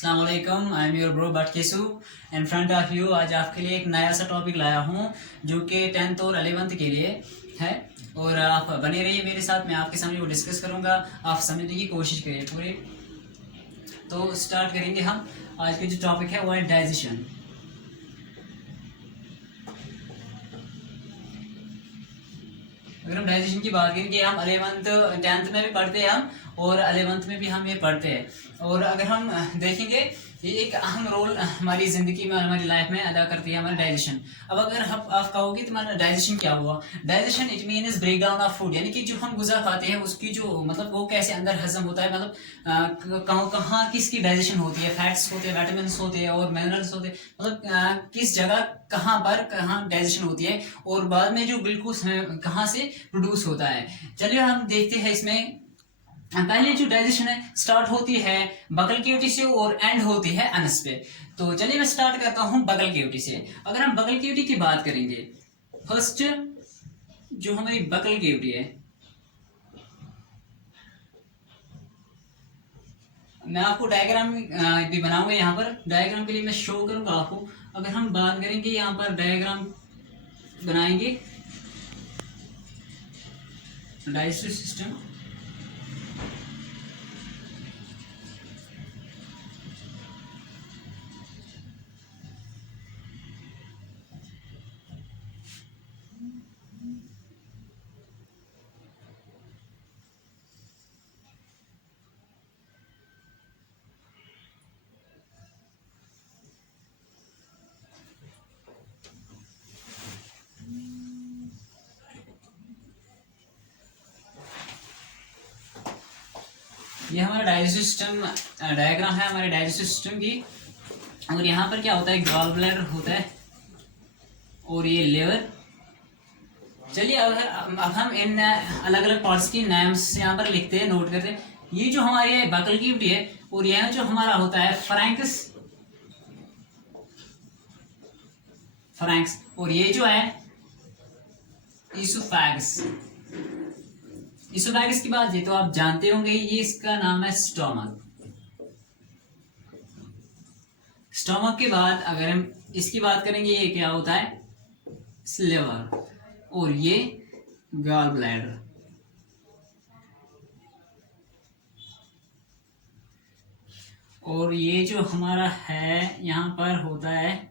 अस्सलाम वालेकुम, I am your bro बटकेसू इन फ्रंट ऑफ यू। आज आपके लिए एक नया सा टॉपिक लाया हूँ जो कि 10th और 11th के लिए है। और आप बने रहिए मेरे साथ, मैं आपके सामने वो डिस्कस करूँगा, आप समझने की कोशिश करिए पूरी। तो स्टार्ट करेंगे हम। आज के जो टॉपिक है वो है डाइजेशन। अगर हम डाइजेशन की बात करें कि हम 11th 10th में भी पढ़ते हैं हम, और 11th में भी हम ये पढ़ते हैं। और अगर हम देखेंगे ये एक अहम रोल हमारी ज़िंदगी में, हमारी लाइफ में अदा करती है हमारा डाइजेशन। अब अगर आप कहोगे तुम्हारा डाइजेशन क्या हुआ, digestion it means break down of food, यानी कि जो हम गुज़ा खाते हैं उसकी जो मतलब वो कैसे अंदर हजम होता है, मतलब कहाँ किसकी डाइजेशन होती है, फैट्स होते हैं, विटामिन होते हैं और मिनरल्स होते हैं, मतलब किस जगह कहाँ डाइजेशन होती है, और बाद में जो ग्लूकोज कहाँ से प्रोड्यूस होता है। चलिए हम देखते हैं इसमें। पहले जो डाइजेशन है स्टार्ट होती है बगल कैविटी से और एंड होती है अनस पे। तो चलिए मैं स्टार्ट करता हूँ बगल कैविटी से। अगर हम बगल कैविटी की बात करेंगे, फर्स्ट जो हमारी बगल कैविटी है, मैं आपको डायग्राम भी बनाऊंगा, यहाँ पर डायग्राम के लिए मैं शो करूंगा आपको। अगर हम बात करेंगे यहाँ पर डायग्राम बनाएंगे डाइजेस्टिव सिस्टम। ये हमारा डाइजेस्टिव सिस्टम डायग्राम है हमारे डाइजेस्टिव सिस्टम की। और यहाँ पर क्या होता है, गॉल ब्लैडर होता है और ये लिवर। चलिए अब हम इन अलग अलग पार्ट्स की नाम्स यहाँ पर लिखते हैं, नोट करते हैं। ये जो हमारी बकल कैविटी है, और यह जो हमारा होता है फ्रैंक्स, और ये जो है इसोफेगस। इसोफेगस की बात ये तो आप जानते होंगे, ये इसका नाम है स्टोमक। स्टोमक के बाद अगर हम इसकी बात करेंगे, ये क्या होता है, लिवर, और ये गॉल ब्लैडर। और ये जो हमारा है यहाँ पर होता है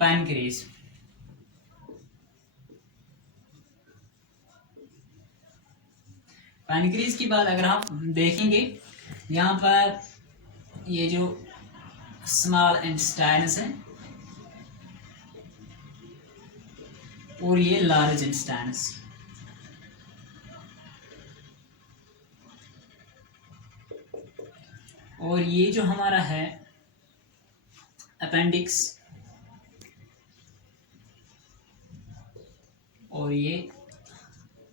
पैनक्रियाज। पैनक्रियाज की बात अगर आप देखेंगे, यहाँ पर ये जो स्मॉल इंटेस्टाइन्स है और ये लार्ज इंटेस्टाइन्स। और ये जो हमारा है अपेंडिक्स, और ये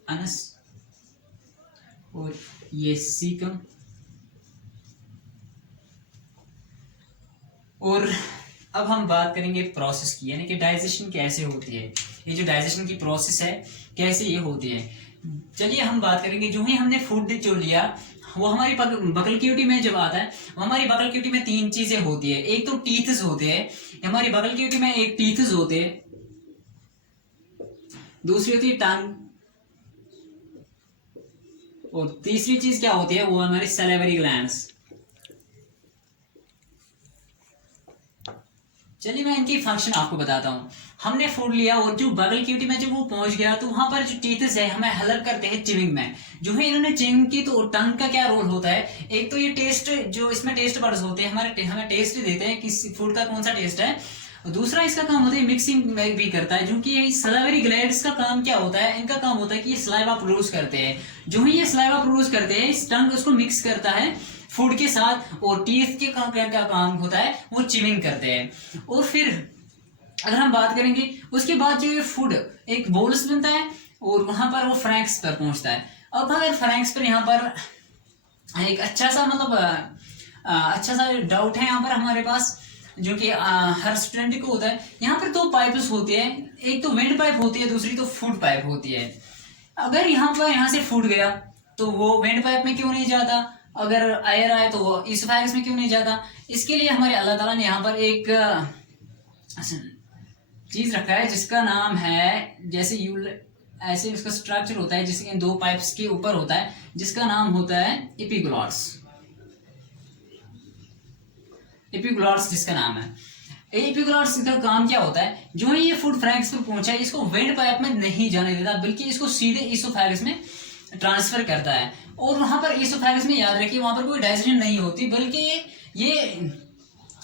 अनस, और ये सीकम। और अब हम बात करेंगे प्रोसेस की, यानी कि डाइजेशन कैसे होती है। ये जो डाइजेशन की प्रोसेस है कैसे ये होती है, चलिए हम बात करेंगे। जो ही हमने फूड जो लिया वो हमारी बकल कैविटी में जब आता है, हमारी बकल कैविटी में तीन चीजें होती है। एक तो टीथ्स होते हैं, हमारी बकल कैविटी में एक टीथ्स होते हैं, दूसरी होती है टंग, और तीसरी चीज क्या होती है, वो हमारी सैलिवरी ग्लैंड्स। चलिए मैं इनकी फंक्शन आपको बताता हूँ। हमने फूड लिया और जो बगल कैविटी में जब वो पहुंच गया, तो वहां पर जो टीथस है हमें हेल्प करते हैं चिविंग में। जो है इन्होंने चिविंग की, तो टंग का क्या रोल होता है, एक तो ये टेस्ट, जो इसमें टेस्ट बड्स होते हैं हमें टेस्ट देते हैं कि फूड का कौन सा टेस्ट है। दूसरा इसका काम होता है मिक्सिंग भी करता है, जो कि ये सलाइवरी ग्लैंड्स का काम क्या होता है, इनका काम होता है कि ये सलाइवा प्रोड्यूस करते हैं। जो ही ये सलाइवा प्रोड्यूस करते हैं, इस टंग उसको मिक्स करता है फूड के साथ, और टीथ के क्या काम होता है, वो चिविंग करते हैं। और फिर अगर हम बात करेंगे, उसके बाद जो ये फूड एक बोलस बनता है और वहां पर वो फ्रैंक्स पर पहुंचता है। अब अगर फ्रैंक्स पर यहाँ पर एक अच्छा सा मतलब अच्छा सा डाउट है यहाँ पर हमारे पास, जो कि हर स्टूडेंट को होता है। यहाँ पर दो पाइप्स होती है, एक तो विंड पाइप होती है, दूसरी तो फूड पाइप होती है। अगर यहाँ से फूड गया तो वो विंड पाइप में क्यों नहीं जाता, अगर एयर आए तो वो इसोफेगस में क्यों नहीं जाता? इसके लिए हमारे अल्लाह ताला ने यहाँ पर एक चीज रखा है जिसका नाम है, जैसे ऐसे उसका स्ट्रक्चर होता है जिसके दो पाइप्स के ऊपर होता है, जिसका नाम होता है एपिग्लॉट्स। एपिग्लॉट्स जिसका नाम है। एपिग्लॉट्स का काम क्या होता है, जो ही ये फूड फ्रैंक्स पर पहुंचा है, इसको वेंट पाइप में नहीं जाने देता, बल्कि इसको सीधे इसोफेगस में ट्रांसफर करता है। और वहां पर इसोफेगस में याद रखिए वहां पर कोई डाइजेशन नहीं होती, बल्कि ये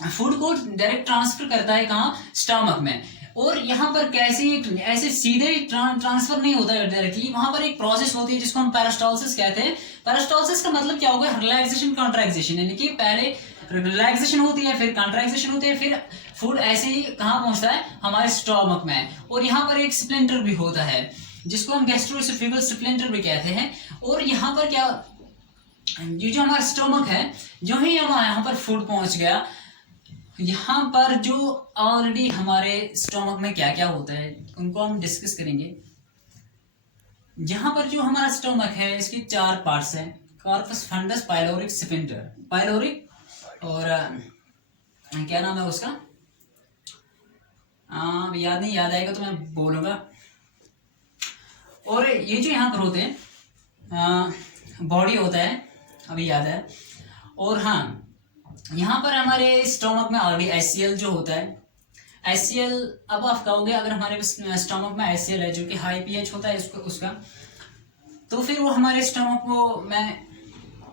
फूड को डायरेक्ट ट्रांसफर करता है कहाँ, स्टमक में। और यहाँ पर कैसे ऐसे सीधे ट्रांसफर नहीं होता है डायरेक्टली, वहां पर एक प्रोसेस होती है जिसको हम पेरिस्टालसिस कहते हैं। पेरिस्टालसिस का मतलब क्या होगा, रिलैक्सेशन कॉन्ट्रैक्शन, यानी कि पहले रिलैक्सेशन होती है, फिर कॉन्ट्रैक्शन होती है, फिर फूड ऐसे ही कहाँ पहुंचता है, हमारे स्टमक में। और यहाँ पर एक स्प्लिंटर भी होता है जिसको हम गैस्ट्रोएसोफेगल स्प्लिंटर भी कहते हैं। और यहाँ पर क्या, ये जो हमारा स्टमक है, जो ही यहाँ पर फूड पहुंच गया, यहाँ पर जो ऑलरेडी हमारे स्टमक में क्या क्या होता है उनको हम डिस्कस करेंगे। यहाँ पर जो हमारा स्टमक है इसकी चार पार्ट्स हैं, corpus, fundus, pyloric, sphincter. Pyloric और क्या नाम है उसका, याद नहीं, याद आएगा तो मैं बोलूंगा। और ये जो यहाँ पर होते हैं बॉडी होता है, अभी याद है। और हाँ, यहाँ पर हमारे स्टमक में ऑलरेडी HCl जो होता है, HCl, अब आप कहोगे अगर हमारे स्टमक में HCl है जो कि हाई pH होता है उसका, तो फिर वो हमारे स्टमक को में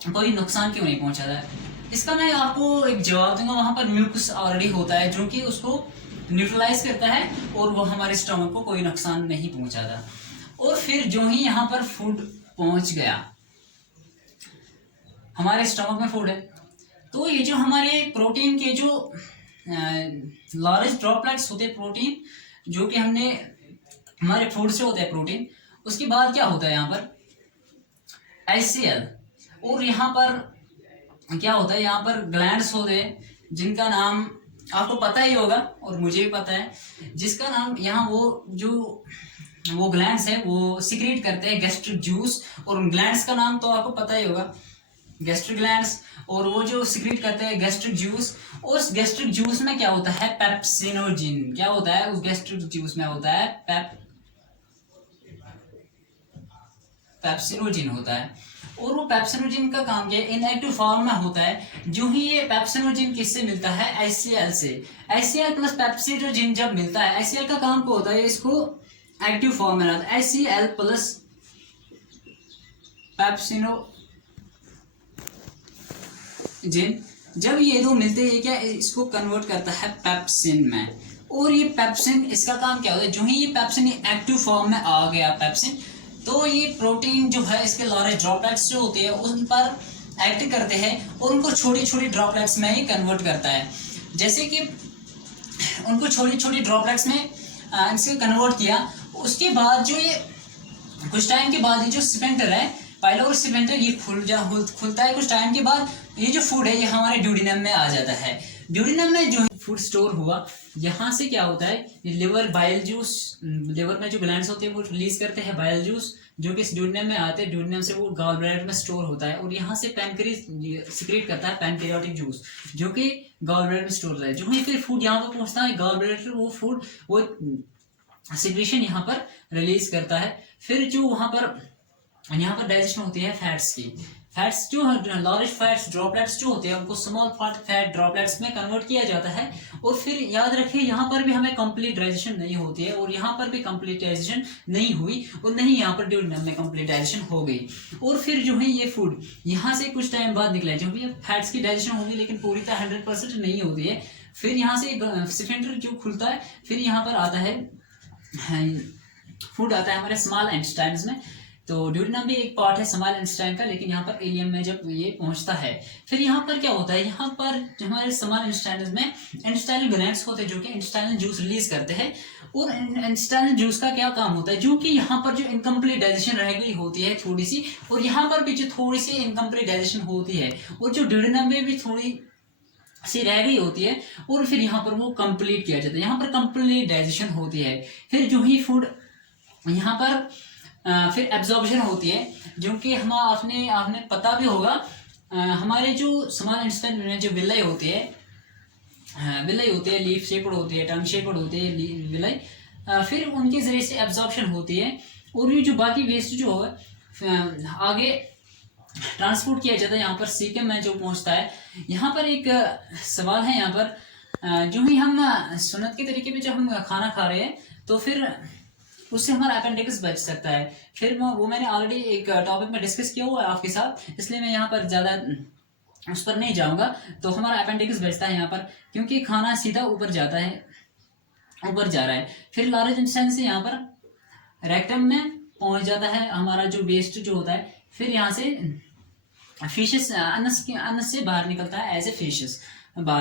कोई नुकसान क्यों नहीं पहुंचाता है? इसका मैं आपको एक जवाब दूंगा। वहां पर म्यूकस ऑलरेडी होता है जो कि उसको न्यूट्रलाइज करता है और वो हमारे स्टमक को कोई नुकसान नहीं पहुंचाता। और फिर जो ही यहाँ पर फूड पहुंच गया, हमारे स्टमक में फूड है, तो ये जो हमारे प्रोटीन के जो लार्ज ड्रॉपलेट्स होते हैं, प्रोटीन जो कि हमने हमारे फूड से होता है प्रोटीन, उसके बाद क्या होता है यहाँ पर HCl। और यहाँ पर क्या होता है, यहाँ पर ग्लैंड्स होते हैं जिनका नाम आपको पता ही होगा और मुझे भी पता है, जिसका नाम यहाँ वो ग्लैंड्स है वो सिक्रेट करते हैं गैस्ट्रिक जूस। और उन ग्लैंड्स का नाम तो आपको पता ही होगा, गैस्ट्रिक ग्लैंड्स। और वो जो सिक्रेट करते हैं गैस्ट्रिक जूस, उस गैस्ट्रिक जूस में क्या होता है, पेप्सिनोजिन। क्या होता है उस गैस्ट्रिक जूस में, होता है पेप्सिनोजिन होता है। और वो पेप्सिनोजिन का काम क्या है, इनएक्टिव फॉर्म में होता है। जो ही ये पेप्सिनोजिन किससे मिलता है, HCl से। HCl प्लस पेप्सिनोजिन जब मिलता है, HCl का काम क्या होता है, इसको एक्टिव फॉर्म में लाता है। HCl प्लस पेप्सिनोजिन, जब ये दो मिलते हैं, क्या इसको कन्वर्ट करता है पेप्सिन में। और ये पेप्सिन, इसका काम क्या होता है, जो ही ये पेप्सिन एक्टिव फॉर्म में आ गया पेप्सिन, तो ये प्रोटीन जो है इसके लार्ज ड्रॉपलेट्स जो होते हैं उन पर एक्ट करते हैं और उनको छोटी छोटी ड्रॉपलेट्स में ही कन्वर्ट करता है। जैसे कि उनको छोटी छोटी ड्रॉपलेट्स में इसके कन्वर्ट किया, उसके बाद जो ये कुछ टाइम के बाद ये जो स्फिंक्टर है, पाइलोरिक स्फिंक्टर, ये खुलता है कुछ टाइम के बाद। ये जो फूड है ये हमारे ड्यूडिनम में आ जाता है। ड्यूडिनम में जो फूड स्टोर हुआ, यहाँ से क्या होता है, लिवर बाइल जूस, लिवर में जो ग्लैंड्स होते हैं वो रिलीज करते हैं बाइल जूस, जो कि ड्यूडिनम में आते हैं। ड्यूडिनम से वो गॉल ब्लैडर में स्टोर होता है और यहाँ से पैनक्रियाज सिक्रेट करता है पैनक्रियाटिक जूस, जो कि गॉल ब्लैडर में स्टोर होता है। जो ही फिर फूड यहाँ पर पहुँचता है गॉल ब्लैडर, वो फूड वो सिक्रेशन यहाँ पर रिलीज करता है। फिर जो यहाँ पर डाइजेशन होती है फैट्स की। फैट्स जो लार्ज फैट्स ड्रॉपलेट्स जो होते हैं उनको स्मॉल फैट ड्रॉपलेट्स में कन्वर्ट किया जाता है। और फिर याद रखिए यहाँ पर भी हमें कंप्लीट डाइजेशन नहीं होती है और यहाँ पर भी कंप्लीट डाइजेशन नहीं हुई और नहीं यहाँ पर ड्यूडिनम में कंप्लीट डाइजेशन हो गई। और फिर जो है ये फूड यहाँ से कुछ टाइम बाद निकला है, जो भी फैट्स की डाइजेशन होगी लेकिन पूरी तरह 100% नहीं होती है। फिर यहाँ से स्फिंक्टर जो खुलता है, फिर यहाँ पर आता है फूड आता है हमारे स्मॉल इंटेस्टाइन्स में। तो ड्यूodenum भी एक पार्ट है स्मॉल इंटेस्टाइन का, लेकिन यहाँ पर इलियम में जब ये पहुंचता है, फिर यहाँ पर क्या होता है, यहाँ पर जो हमारे स्मॉल इंटेस्टाइन में इंटेस्टाइनल ग्लैंड्स होते हैं जो कि इंटेस्टाइनल जूस रिलीज करते हैं। और इंटेस्टाइनल जूस का क्या काम होता है, जो कि यहाँ पर जो इनकम्प्लीट डाइजेशन रह गई होती है थोड़ी सी, और यहाँ पर भी जो थोड़ी सी इनकम्प्लीट डाइजेशन होती है, और जो ड्यूodenum में भी थोड़ी सी रह गई होती है, और फिर यहाँ पर वो कंप्लीट किया जाता है, यहाँ पर कंप्लीट डाइजेशन होती है। फिर जो ही फूड यहाँ पर फिर एब्जॉर्प्शन होती है, जो कि हम आपने पता भी होगा, हमारे जो स्मॉल इंटेस्टाइन में जो विलाई होती है, लीफ शेप्ड होती है, टंग शेप्ड होती है विलाई, फिर उनके जरिए से एब्जॉर्प्शन होती है, और ये जो बाकी वेस्ट जो है आगे ट्रांसपोर्ट किया जाता है यहाँ पर सीकम में जो पहुँचता है। यहाँ पर एक सवाल है, यहाँ पर जो ही हम सुन्नत के तरीके पे जब हम खाना खा रहे हैं, तो फिर उससे हमारा अपेंडिक्स बच सकता है। फिर वो मैंने ऑलरेडी एक टॉपिक में डिस्कस किया हुआ है आपके साथ, इसलिए मैं यहाँ पर ज़्यादा उस पर नहीं जाऊँगा। तो हमारा अपेंडिक्स बचता है यहाँ पर, क्योंकि खाना सीधा ऊपर जाता है, ऊपर जा रहा है। फिर लार्ज इंटेस्टाइन से यहाँ पर रेक्टम में पहुँच जाता है हमारा जो वेस्ट जो होता है, फिर यहाँ से फिशेस अन्न से बाहर निकलता है एज ए फिशेस बाहर।